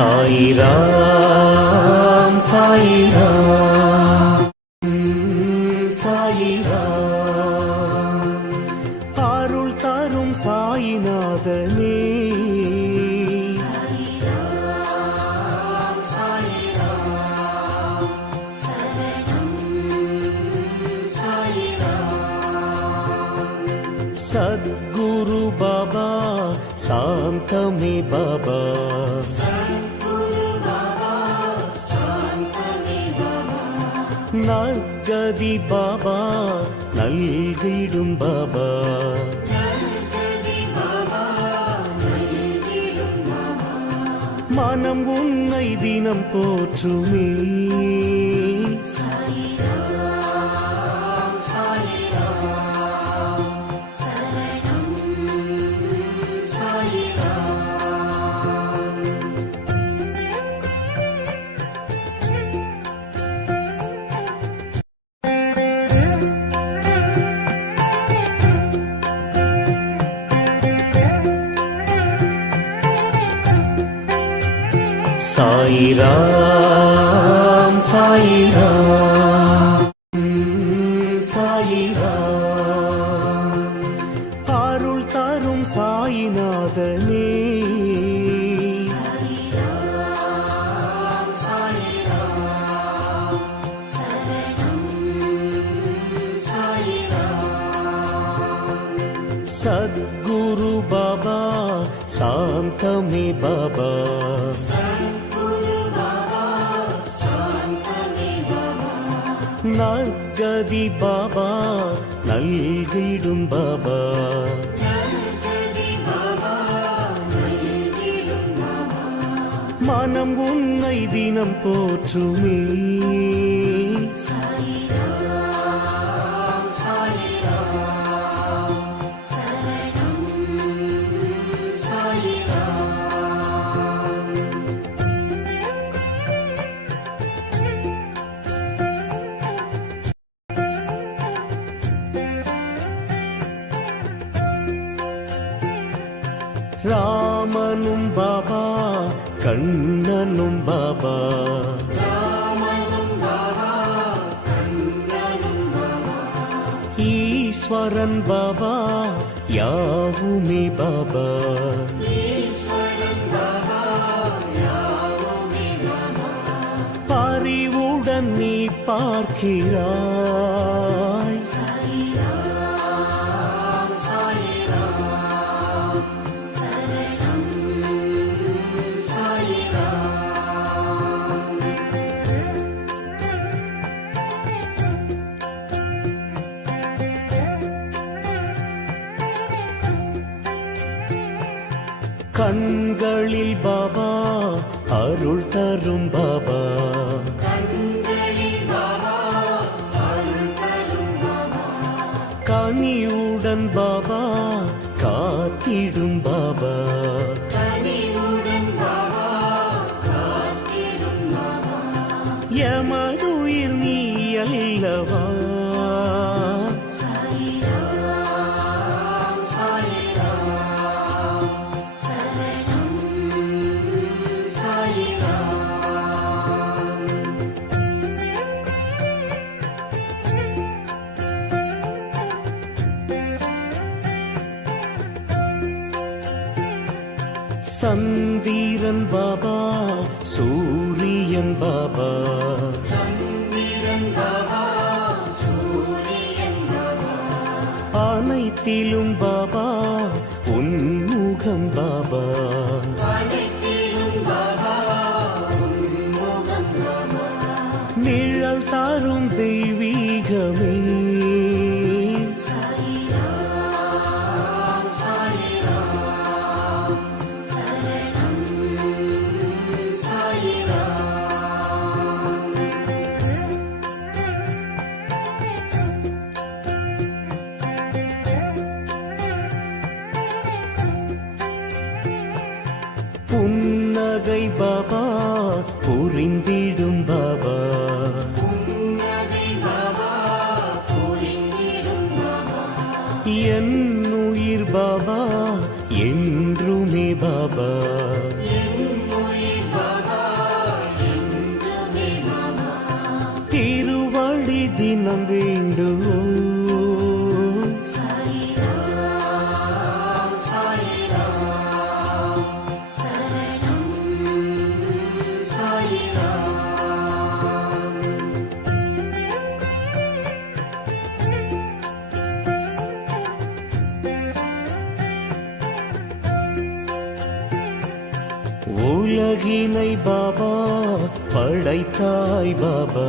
சாயிராம் சாயிராம் சாயிராம் அருள் தரும் சாயிநாதனே சத்குரு பாபா சாந்தமே பாபா நற்கதி பாபா நல்கிடும் பாபா மனம் உன்னை தினம் போற்றுமே சாயிராம் சாயிராம் சாயிராம் அருள் தரும் சாயிநாதனே சத்குரு பாபா சாந்தமே பாபா நற்கதி பாபா நல்கிடும் பாபா மனம் உன்னை தினம் போற்றுமே ராமனும் பாபா கண்ணனும் பாபா ஈஸ்வரன் பாபா யாவுமே பாபா பரிவுடன் நீ பார்க்கிறாய் கண்களில் பாபா அருள் தரும் பாபா கனிவுடன் பாபா காத்திடும் பாபா எமதுயிர் நீ அல்லவா சந்திரன் பாபா சூரியன் பாபா அனைத்திலும் பாபா உன்முகம் பாபா நிழல் தாரும் தெய்வீகமே புன்னகை பாபா புரிந்திடும் பாபா என் உயிர் பாபா என்றுமே பாபா உலகினை பாபா படைத்தாய் பாபா